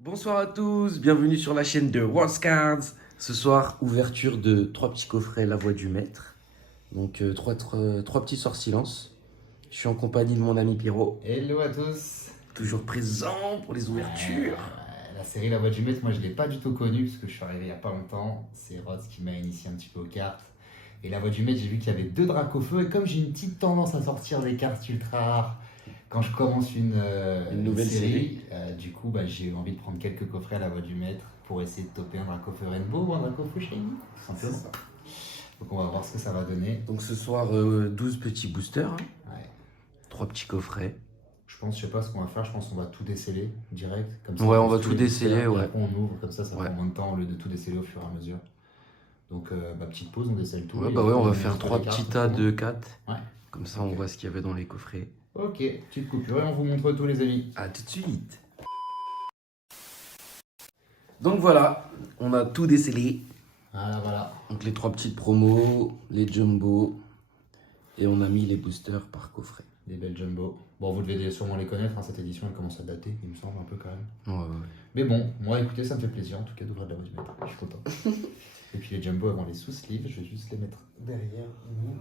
Bonsoir à tous, bienvenue sur la chaîne de World Cards. Ce soir, ouverture de 3 petits coffrets La Voix du Maître. Donc trois petits sorts silence. Je suis en compagnie de mon ami Pierrot, Hello à tous. toujours présent pour les ouvertures. La série La Voix du Maître, moi je ne l'ai pas du tout connue parce que je suis arrivé il n'y a pas longtemps. C'est Rod qui m'a initié un petit peu aux cartes. Et La Voix du Maître, j'ai vu qu'il y avait 2 Dracofeu. Et comme j'ai une petite tendance à sortir des cartes ultra rares quand je commence une nouvelle série. Du coup j'ai eu envie de prendre quelques coffrets à La Voix du Maître pour essayer de toper un Dracofeu Rainbow ou un Dracofeu Shiny. Tout simplement. Donc on va voir ce que ça va donner. Donc ce soir, 12 petits boosters, Ouais. 3 petits coffrets. Je sais pas ce qu'on va faire, je pense qu'on va tout déceler direct. Comme Ouais, on va tous tout les déceler, boosters, ouais. et après, on ouvre, comme ça Ouais. prend moins de temps au lieu de tout déceler au fur et à mesure. Donc, petite pause, on décèle tout. Ouais, et on va on faire ouvre 3 les cartes, petits tas tout de 4. Ouais. Comme ça, on voit ce qu'il y avait dans les coffrets. Ok, petite coupure et on vous montre tout, les amis. À tout de suite. Donc voilà, on a tout décelé. Voilà. Donc les 3 petites promos, les jumbo, et on a mis les boosters par coffret. Des belles jumbo. Bon, vous devez sûrement les connaître, hein, cette édition elle commence à dater, il me semble un peu quand même. Ouais. Mais bon, moi écoutez, ça me fait plaisir en tout cas d'ouvrir de La Voix du Maître, je suis content. Et puis les jumbo avant les sous-sleeves, je vais juste les mettre derrière nous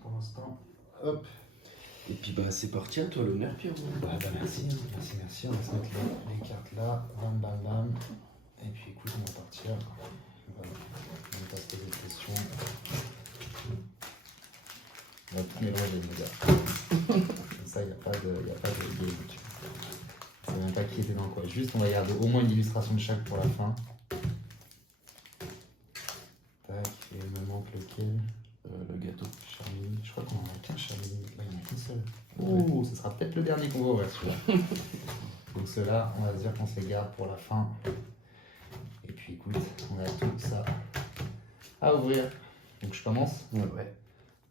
pour l'instant. Hop. Et puis c'est parti, à toi l'honneur Pierre. Merci, on va se mettre les cartes là, bam. Et puis écoute, on va partir. Voilà, on va pas se poser de questions. On va tout mélanger les gars. Comme ça, il n'y a pas de game. Je sais même pas qui était dans quoi. Juste, on va garder au moins une illustration de chaque pour la fin. Tac, et il me manque lequel? Le gâteau. Charmini. Je crois qu'on en a qu'un Charmini. Là, il n'y en a qu'un seul. Ouh, ce sera peut-être le dernier qu'on va ouvrir celui-là. Donc ceux-là, on va se dire qu'on se les garde pour la fin. Et puis écoute, on a tout ça à ouvrir. Donc je commence. Ouais.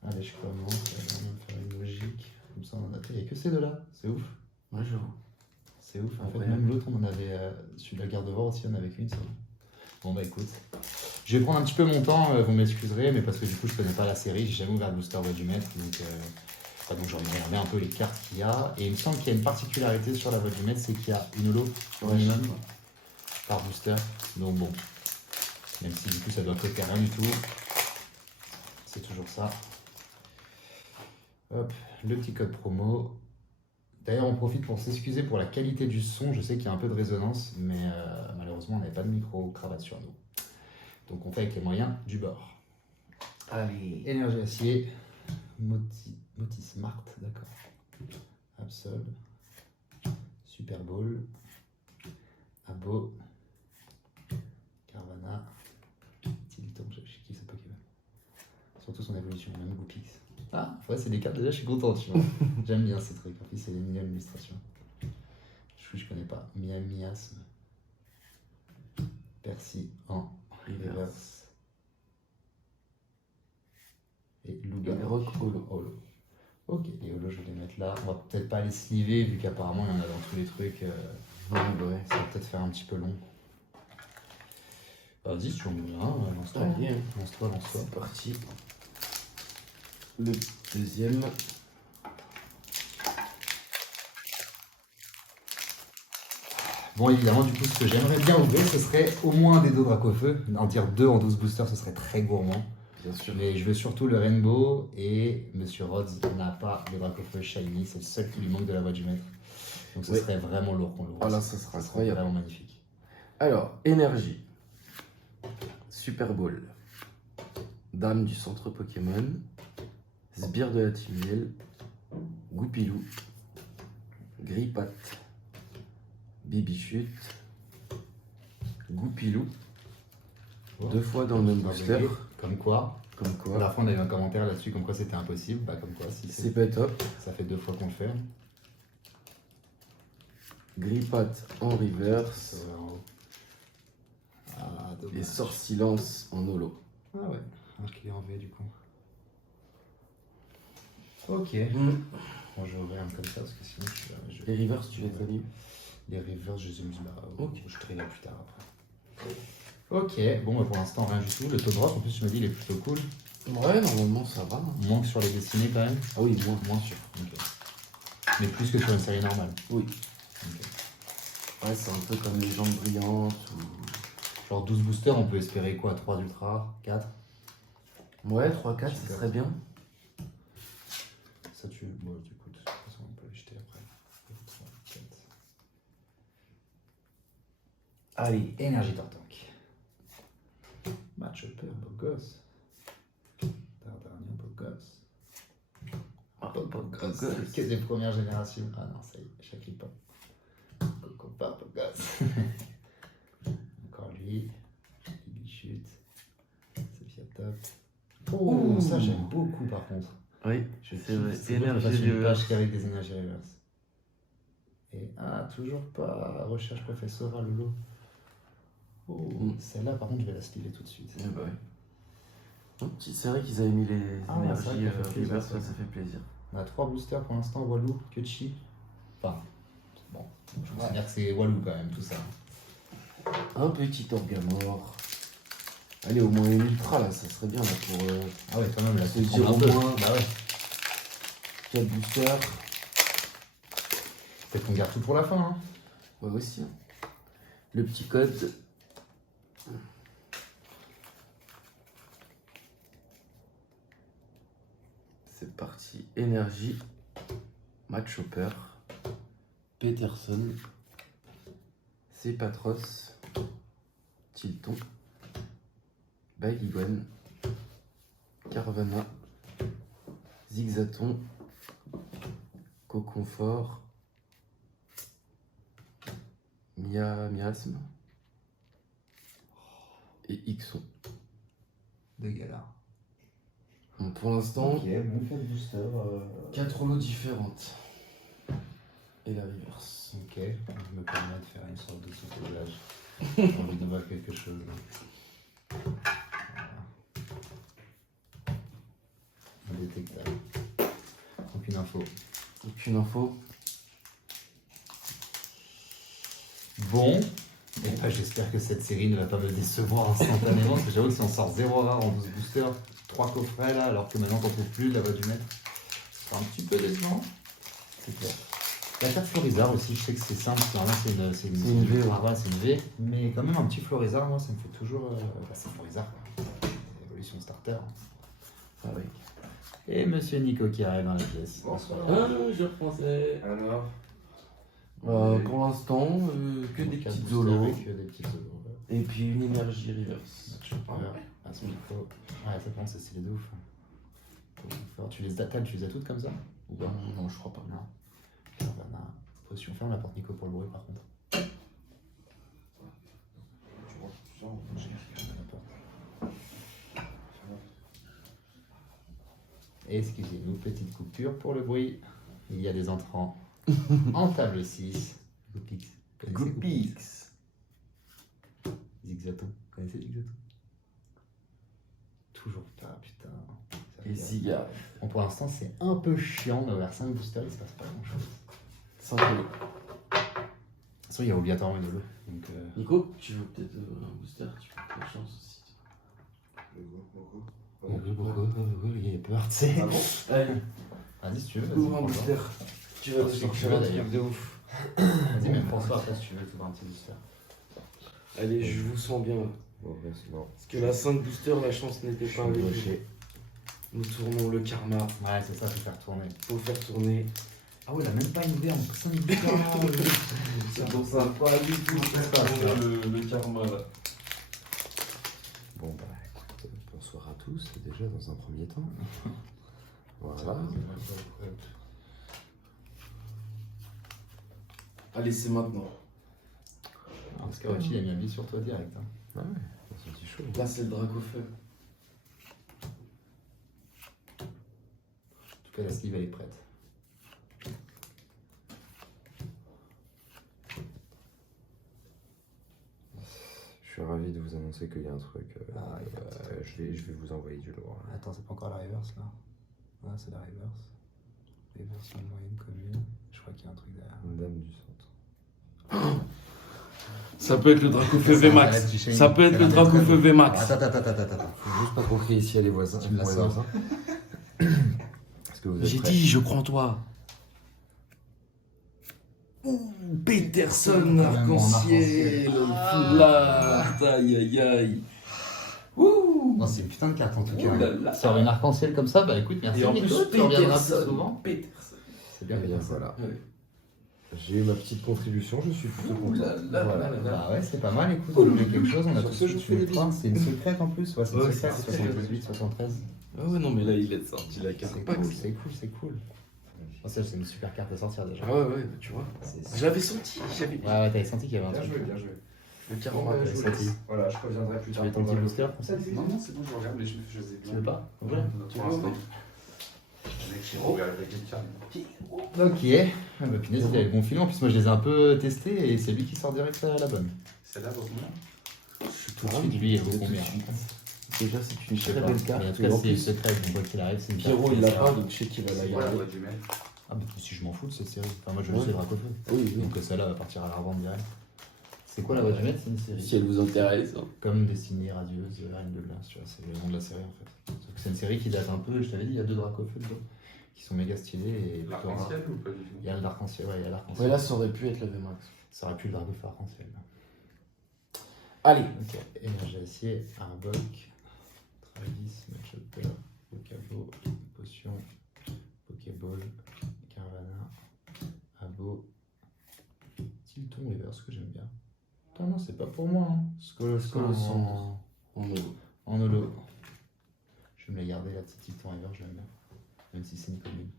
Allez, je commence. On va faire une logique. Comme ça, on en a. Il n'y a que ces deux-là. C'est ouf. Ouais, j'avoue. C'est ouf. En fait, Ouais. même l'autre, on en avait. Celui de la garde-voir aussi, on en avait qu'une seule. Bon, écoute. Je vais prendre un petit peu mon temps, vous m'excuserez, mais parce que du coup, je connais pas la série. J'ai jamais ouvert le booster Voix du Maître. Donc je vais regarder un peu les cartes qu'il y a. Et il me semble qu'il y a une particularité sur la Voix du Maître, c'est qu'il y a une holo minimum par booster. Donc bon, même si du coup ça doit coûter rien du tout, c'est toujours ça. Hop, le petit code promo. D'ailleurs, on profite pour s'excuser pour la qualité du son. Je sais qu'il y a un peu de résonance, mais malheureusement, on n'avait pas de micro-cravate sur nous. Donc on fait avec les moyens du bord. Allez. Énergie acier. Moti Smart, d'accord. Absol. Super Bowl. Abo. Carvana. Tilton, je kiffe ce Pokémon. Surtout son évolution, même Goopix. Ah, ouais, c'est des cartes, déjà je suis content, tu vois. J'aime bien ces trucs. En plus, c'est des mignonnes illustrations. Je connais pas. Miasme. Percy en reverse. Et Luga. Rock Holo. Ok, les holos, je vais les mettre là. On va peut-être pas les sliver vu qu'apparemment il y en a dans tous les trucs. Ouais. Ça va peut-être faire un petit peu long. Vas-y, si tu en veux bien, lance-toi. Allez. Lance-toi. C'est parti. Le deuxième. Bon, évidemment, du coup, ce que j'aimerais bien ouvrir, ce serait au moins des 2 Dracofeu. En dire 2 en 12 boosters, ce serait très gourmand. Bien sûr. Mais je veux surtout le Rainbow et Monsieur Rhodes n'a pas de Dracofeu Shiny. C'est le seul qui lui manque de La Voix du Maître. Donc ce serait vraiment lourd qu'on l'ouvre. Ah là, ça sera incroyable. Vraiment magnifique. Alors, énergie. Super Bowl. Dame du centre Pokémon. Sbire de la Timiel. Goupilou. Grippat. Bibichute. Goupilou. 2 fois dans le même booster. Comme quoi. À la fin, on a eu un commentaire là-dessus, comme quoi c'était impossible. Comme quoi, si C'est pas top. Ça fait 2 fois qu'on le fait. Grippat en reverse. Ah, dommage. Et sort silence en holo. Ah ouais, un qui est en V du coup. Ok. Bon, je vais ouvrir un comme ça parce que sinon je Les reverse, tu les as mis? Les rivers, je les ai mis là. Ok. Je traînerai plus tard après. Ok, bon, pour l'instant, rien du tout. Le top drop, en plus, tu me dis, il est plutôt cool. Ouais, normalement ça va. Moins que sur les dessinés quand même. Ah oui, moins. Moins sûr. Ok. Mais plus que sur une série normale. Oui. Ok. Ouais, c'est un peu comme les jambes brillantes ou... Genre 12 boosters, on peut espérer quoi? 3 ultra rares? 4? Ouais, 3-4, ça Super. serait bien. Ça, tu. Bon, écoute, de toute façon, on peut les jeter après. 3, 4. Allez, énergie Tartank. Match upper, beau gosse. Tardarnia, beau gosse. Beau gosse. Que des premières générations. Ah non, ça y est, chaque pas. Coco pas, beau gosse. Encore lui. Bichute. Sophia Top. Oh, Ouh. ça j'aime beaucoup par contre. Oui, c'est vrai. Énergie reverse. reverse. Qui arrive des énergies reverse. Et ah, toujours pas. Recherche professorale, Lolo. Oh, celle-là par contre, je vais la styler tout de suite. Eh bah ouais. C'est vrai qu'ils avaient mis les Ah, énergies c'est vrai que ça fait plaisir, reverse, ça. ça fait plaisir. On a 3 boosters pour l'instant, Walou, Kutchi. Enfin, bon, je considère que c'est Walou quand même, tout ça. Un petit Orgamore. Allez, au moins une ultra là, ça serait bien là pour Ah ouais, quand même, là, se c'est dire au peu. moins Bah ouais. 4 boosters. Peut-être qu'on garde tout pour la fin, hein. Ouais, aussi. Hein. Le petit code. C'est parti. Énergie. Match Hopper. Peterson. Cepatros. Tilton. Baguigone. Carvana. Zigzaton. Coconfort. Miasme. Et Ixon. De galère. Bon, pour l'instant, Ok, bon fait de booster. 4 lots différentes. Et la reverse. Ok, je me permets de faire une sorte de sauvetage. J'ai envie de voir quelque chose là. Voilà. Indétectable. Aucune info. Aucune info. Bon, et bah, j'espère que cette série ne va pas me décevoir instantanément, parce que j'avoue que si on sort 0 rare en 12 boosters, 3 coffrets là, alors que maintenant t'en trouves plus, la voix du maître, c'est un petit peu décevant. C'est clair. La carte Florizard aussi, je sais que c'est simple, normalement c'est une V, ouais. Ah, voilà, c'est une V, mais quand même un petit Florizard, moi ça me fait toujours. C'est Florizard quoi. C'est évolution starter. Ah oui. Et monsieur Nico qui arrive dans la pièce. Bonsoir. Je repensais. Alors Pour l'instant, que des Quatre petites boosters zolos. avec, des petites zolos. Et puis une énergie reverse. Ah, ce micro. Ouais, ça prend, c'est stylé de ouf. Tu les as, tu les as toutes comme ça? Ou pas? Non, je crois pas. Non. Carvana. Position ferme, la porte Nico pour le bruit par contre. tu vois, tout ça, j'ai Excusez-nous, petite coupure pour le bruit. Il y a des entrants en table 6. Goopix. Goopix. Zigzaton. Vous connaissez Zigzaton? Toujours pas, putain. Ça Et fait- Ziga. Bon, pour l'instant, c'est un peu chiant d'avoir 5 boosters, il se passe pas grand chose. 5 lots. De toute façon, il y a obligatoirement une holo. Donc, Nico, tu veux peut-être un booster? Tu peux prendre chance aussi. il est peur, tu sais. Ah bon? Allez, Vas-y, si tu veux. ouvre un vas-y, booster. Tu vas te Si tu sortir veux, un d'ailleurs. truc de ouf. Vas-y, même François, après, si tu veux, tu un petit booster. Allez, je vous sens bien. Bon, ben, c'est bon. Parce que la 5 booster, la chance n'était pas avec nous. Nous tournons le karma. Ouais, c'est ça, faut faire tourner. Faut faire tourner. Ah ouais, il a même pas une V en 5 boosters. C'est pour ça, pas du tout. Le karma là. Bon, bah écoute, bonsoir à tous, déjà dans un premier temps. Voilà. Allez, c'est maintenant. Parce que Richie, il a mis un bille sur toi direct. Hein. Ah ouais, c'est un petit chaud. Là, c'est le Dracofeu. En tout cas, la sleeve, elle est prête. Je suis ravi de vous annoncer qu'il y a un truc. écoute. Je vais vous envoyer du lourd. Attends, c'est pas encore la reverse là. Ah, c'est la reverse. Reverse en moyenne commune. Je crois qu'il y a un truc derrière. Une dame du centre. Ça peut être le Dracofeu VMAX. Ça peut être le Dracofeu VMAX. Attends. Faut juste pas trop crier ici à les voisins. Tu me la les sors. voisins. Est-ce que vous êtes J'ai prêts? dit, je crois en toi. Peterson, Quand même en arc-en-ciel, foulard, aïe aïe aïe. Ouh. Non, c'est une putain de carte en tout Ouh cas. là là. Sur une arc-en-ciel comme ça, bah écoute, merci Et en Nico, plus, tu reviendras plus Peterson. souvent. Peterson. C'est bien Et bien Peterson. voilà. Ouais. J'ai eu ma petite contribution, je suis plutôt Ouh content. là là Voilà. là là là. Bah ouais, c'est pas mal, écoute, on a quelque chose, on a Sur tout ce, de je suite fais les une train. bisous. C'est une secrète en plus, ouais, c'est une Ouais, secrète, c'est 78, 73. Ah ouais, non, mais là, il est sorti la carte C'est pack. cool, c'est cool, c'est cool. Oh, ça, c'est une super carte à sortir déjà. Ah ouais, ouais, tu vois. C'est- Je l'avais senti, j'avais. Ouais, ouais, t'avais senti qu'il y avait un Bien truc. joué, bien joué. Le Bon, carreau, ben, ouais, je vous ça laisse. dit. Voilà, je reviendrai plus Tu tard. veux ton petit booster Non, non, c'est bon, je regarde, mais je les ai Tu bien. veux pas Ouais. Pour l'instant. Mec, j'ai regardé avec les cartes. Ok. Ah bah punaise, il avait le bon filon. En plus, moi, je les ai un peu testés et c'est lui qui sort direct à la bonne. Celle-là, vaut combien Je suis Tout de suite, lui, il vaut combien Déjà, c'est une Je sais très pas. belle carte. Mais en tout Et cas, en c'est une plus, secrète, donc quoi qu'il arrive, c'est une carte. Pierrot, qui il l'a sert. pas, donc je sais qu'il va la C'est quoi la garder. voix du maître Ah bah si je m'en fous de cette série. Enfin, moi, je Ouais. le sais, Dracofeu. Oui, oui. Donc celle-là va partir à la revente direct. C'est quoi la voix du maître C'est une série. Si elle vous intéresse. Hein. Comme Destinée Radieuse, Reine de Glace, tu vois, c'est le nom de la série en fait. Sauf que c'est une série qui date un peu, je t'avais dit, il y a 2 Dracofeu dedans, qui sont méga stylés et plutôt rares. L'arc-en-ciel ou pas du tout Il y a l'arc-en-ciel, ouais, il y a l'arc-en-ciel. Ouais, là, ça aurait pu être le VMAX. Ça aurait pu le Dracofeu arc-en-ciel. Allez. Ok, énergie acier, Arbok, Travis, Matchup, Vocabo, Potion, Pokéball, Caravana, Abo, Tilton Reverse que j'aime bien. Attends, non, c'est pas pour moi. Hein. Scolossandre. En haut. En holo. Je vais me la garder, la petite Tilton Reverse, je l'aime bien. Même si c'est une commune.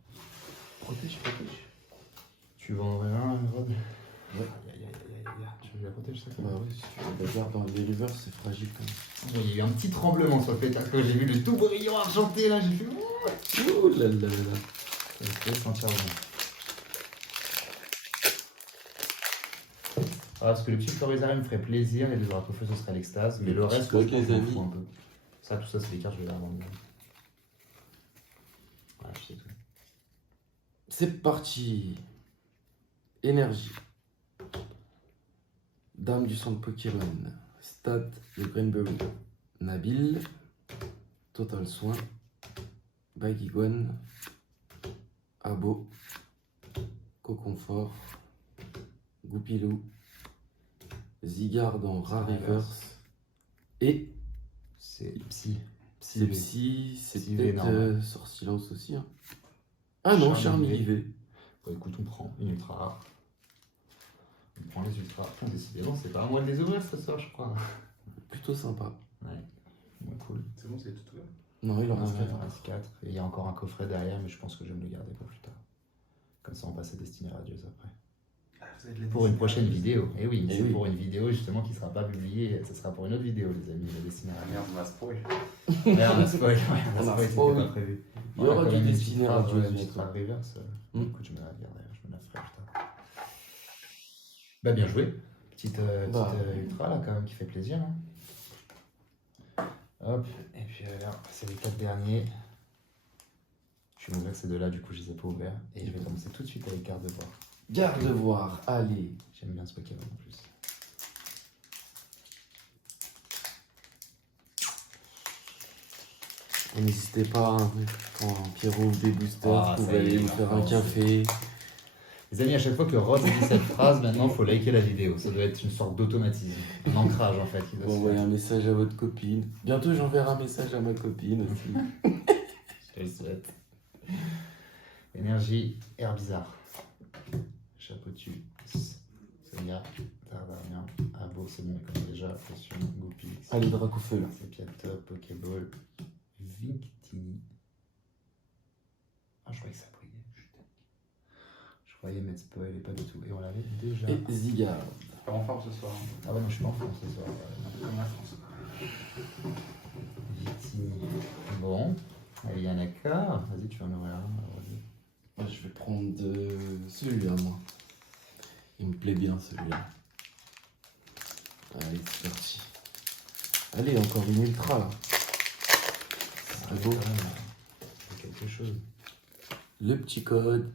Protège. Tu veux en vrai un, Rod? Ouais. Aïe, aïe, aïe, aïe, aïe. Tu veux la protéger, ça Bah oui, si tu regardes dans les reverse, c'est fragile quand même. Il y a eu un petit tremblement sur le pétard. Quand j'ai vu le tout brillant argenté là, j'ai fait ouh. Oh là là là. Ça me fait sentir bon. Ah, parce que le petit Florizaré me ferait plaisir, les 2 Dracofeu ce serait l'extase, mais le petit reste, code, franchement, les je m'en amis. fous un peu. Ça, tout ça, c'est des cartes, je vais les revendre. Voilà, je sais tout. C'est parti. Énergie. Dame du centre Pokémon. Stade de Greenberry. Nabil. Total Soin. Baguigone. Abo. Coconfort. Goupilou. Zygarde en Rare Reverse. Et C'est Psy. c'est Psy, c'est Psy peut-être énorme. Sortilence aussi. Hein. Ah non, Charmillivé. Charmillivé. Bon, écoute, on prend une ultra rare. On prend les ultra rares. Décidément, c'est pas à moi de les ouvrir ce soir, je crois. Plutôt sympa. Ouais, bon, cool. C'est bon, c'est tout ouvert. Non, il en Il en reste reste un. 4. Et il y a encore un coffret derrière, mais je pense que je vais me le garder pour plus tard. Comme ça, on passe à Destinée Radieuse après. Ah, vous avez de la Pour une dessinée prochaine radieuse. vidéo. Et oui, Eh c'est oui. pour une vidéo justement qui ne sera pas publiée. Ce sera pour une autre vidéo, les amis, la Destinée Ah Radieuse. merde, on va spoil. Ouais, on a spoil, ouais, On a spoil, c'était spoil. pas prévu. Il y aura quand du même une Destinée petite phrase, Radieuse une petite bientôt. phrase reverse. Mm. Écoute, je me la regarderai, je me la ferai plus tard. Bah, bien joué. Petite, Bah. ultra là, quand même, qui fait plaisir. Hein. Hop, et puis là, c'est les 4 derniers. Je vais ouvrir ces 2 là, du coup, je les ai pas ouverts. Et je vais commencer tout de suite avec Garde de Bois. Garde de voir, allez. J'aime bien ce Pokémon en plus. N'hésitez pas, hein, quand Pierrot ouvre des boosters, Ah, vous ça pouvez y est, aller vous il faire va un commencer. café. Les amis, à chaque fois que Rod dit cette phrase, maintenant, il faut liker la vidéo. Ça doit être une sorte d'automatisme. Un ancrage, en fait. Qui doit Vous se envoyez faire. un message à votre copine. Bientôt, j'enverrai un message à ma copine aussi. Je le souhaite. Énergie, Herbizarre. Chapeautu, Sonia, Tardarien, Abo, c'est bon, il connaît déjà. Potion, Goupix, Allez, Dracofeu, là. Sepiatop, Pokéball, Victini. Ah, je croyais que ça brillait. Putain. Je croyais mettre spoil et pas du tout. Et on l'avait déjà. Et Zygarde. Pas en forme ce soir. Hein. Ah ouais, non, je suis pas en France ce soir. Comme la France. Victini. Bon. Allez, Yanaka. Vas-y, tu vas en ouvrir un. Moi, je vais prendre celui-là, moi. Il me plaît bien, celui-là. Allez, c'est parti. Allez, encore une ultra, là. C'est beau. C'est quelque chose. Le petit code.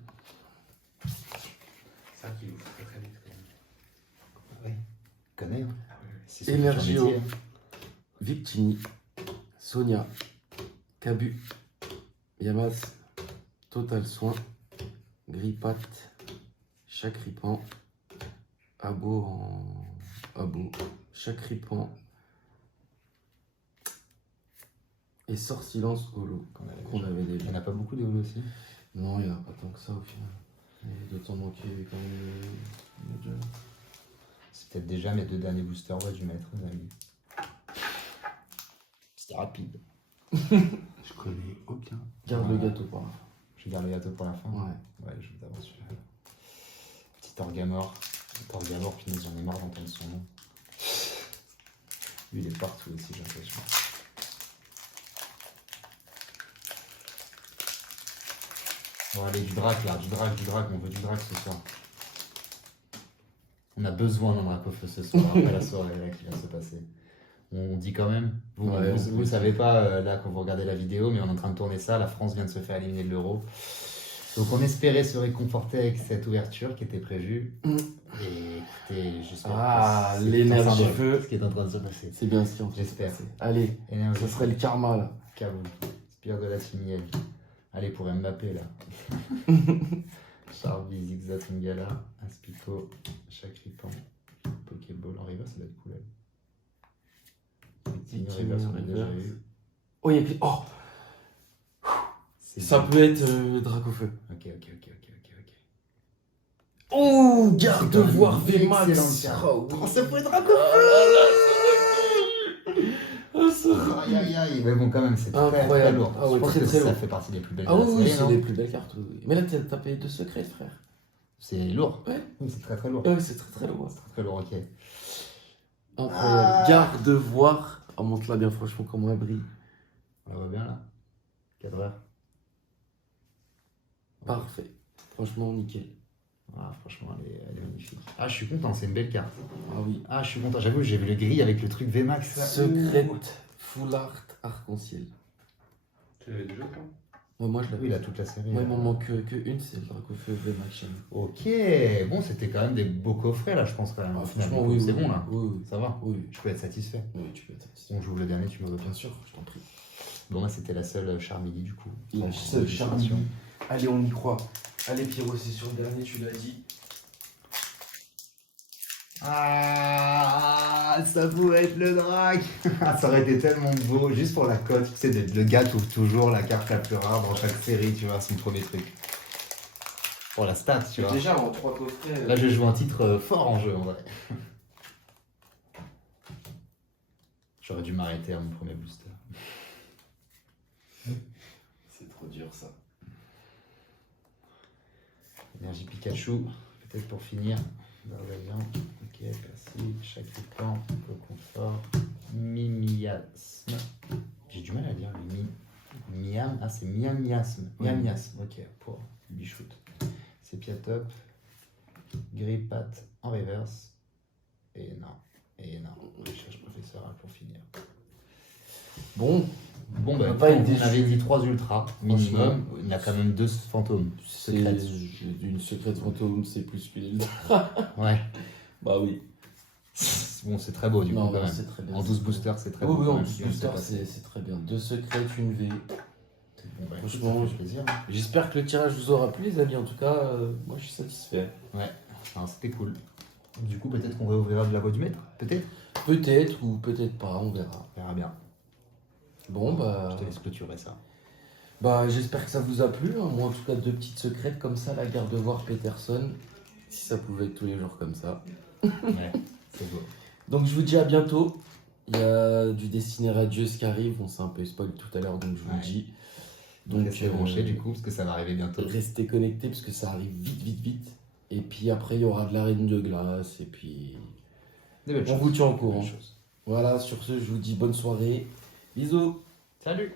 C'est ça qui ouvre très très vite. Quand même. Ouais. Connais, hein. Ah oui, oui. C'est son Énergie métier. Victini. Sonia. Cabu. Yamas. Total Soin. Grippat. Chacripan. Abo, Chakripan et Sort Silence Holo qu'on avait Il déjà. n'y en a pas beaucoup des holos aussi. Non, il n'y en a pas tant que ça au final. Et de t'en manquer quand même. Déjà. C'est peut-être déjà mes 2 derniers boosters voix du maître, les amis. C'était rapide. Je connais aucun. Garde le gâteau par là. Je garde le gâteau pour la fin. Ouais. Ouais, je vais d'abord celui-là. Petit Orgamor. Petit Orgamor, puis j'en ai marre d'entendre son nom. Lui, il est partout aussi, j'ai l'impression. Bon, allez, du drac là, du drac, on veut du drac ce soir. On a besoin d'un drac au feu ce soir, après la soirée là, qui vient de se passer. On dit quand même, vous savez pas là quand vous regardez la vidéo, mais on est en train de tourner ça, la France vient de se faire éliminer de l'Euro. Donc on espérait se réconforter avec cette ouverture qui était prévue. Et écoutez, j'espère que l'énergie c'est feu. ce qui est en train de se passer. C'est bien ce qui en fait. J'espère. Allez, Énergie ça serait le karma là. Kaboul. Spire de la Timiel. Allez, pour Mbappé, là. Charby, Zigzag, Ngala, Aspico, Chakripan, Pokéball. En river, ça doit être cool, elle. Petit river, on a déjà eu. Oh, il y a plus. Oh, ça peut être Dracofeu. Ok. Oh, garde C'est quand même voir une VMAX. excellente carte. Oh, ça peut être Dracofeu. Aïe. Mais bon, quand même, c'est très Incroyable. lourd. Ah ouais, Je pense très, que très ça lourd. fait partie des plus belles Ah oui, de la oui, série, c'est non les plus belles cartes. Oui. Mais là, t'as payé 2 secrets, frère. C'est lourd. Ouais. Oui, c'est très lourd. Ouais, c'est très lourd. Très lourd, ok. Incroyable. Garde voir. Oh, montre-la bien, franchement, comment elle brille. On la voit bien, là. Cadreur. Parfait. Franchement, nickel. Ah, franchement, elle est magnifique. Ah, je suis content, c'est une belle carte. Ah oui. Ah, je suis content. J'avoue, j'ai vu le gris avec le truc VMAX. là. Secrète full art arc-en-ciel. Tu l'avais déjà, toi? Ouais, moi, je Oui, l'avais. il a toute la série. Moi, il m'en manque que une, c'est le Dracofeu VMAX Chain. Ok, bon, c'était quand même des beaux coffrets, là, je pense, quand même. Ah, Au final, franchement, du coup, oui. c'est oui, bon, là. Oui, Ça va. oui. Je peux être satisfait. Oui, tu peux être satisfait. On joue le dernier, tu me reviens. Bien sûr, je t'en prie. Bon, moi, c'était la seule Charmilly, du coup. La seule Charmilly. Allez, on y croit. Allez, Pierrot, c'est sur le dernier, tu l'as dit. Ah, ça pourrait être le drac. Ça aurait été tellement beau, juste pour la cote. Tu sais, le gars trouve toujours la carte la plus rare dans chaque série, tu vois, son premier truc. Pour la stat, tu vois. Déjà, en 3 coffrets. Là, je joue un titre fort en jeu, en vrai. J'aurais dû m'arrêter à mon premier booster. C'est trop dur, ça. Énergie Pikachu, peut-être pour finir. Darvalian, ok, merci. Chakripan, Confort, Mimiasme. J'ai du mal à dire Miam. Ah, c'est Miamiasme. Miamiasme, ok, pour Bichoute. C'est Piatop, Grippat en reverse. Et non. Recherche professorale pour finir. Bon, Bon, On bah, va pas être on déçu. avait dit 3 ultras minimum. Il y a quand même 2 fantômes. c'est Secrètes. une secrète fantôme, c'est plus qu'une. Ouais. Bah oui. Bon, c'est très beau du Non, coup, quand non, même. c'est très bien. En 12 boosters, c'est très Oui, beau. oui, quand en même, 12 ce qui vient de se boosters, passer. c'est très bien. 2 secrètes, une V. Bon, bah, Franchement, écoute, ça fait plaisir. J'espère que le tirage vous aura plu, les amis. En tout cas, moi, je suis satisfait. Alors, c'était cool. Du coup, peut-être qu'on réouvrira de la voie du maître. Peut-être. Peut-être ou peut-être pas, on verra. On verra bien. Bon, bah. Je te laisse clôturer ça. Bah, j'espère que ça vous a plu. Hein. Moi, en tout cas, 2 petites secrètes comme ça, la garde de voir Peterson. Si ça pouvait être tous les jours comme ça. Ouais, c'est beau. Donc, je vous dis à bientôt. Il y a du Destiné Radieux qui arrive. On s'est un peu spoil tout à l'heure, donc je vous le dis. Donc, restez branchés du coup, parce que ça va arriver bientôt. Restez connectés parce que ça arrive vite. Et puis après, il y aura de la reine de glace. Et puis, Des belles on choses. vous tient au Des courant. belles choses. Voilà, sur ce, je vous dis bonne soirée. Bisous. Salut!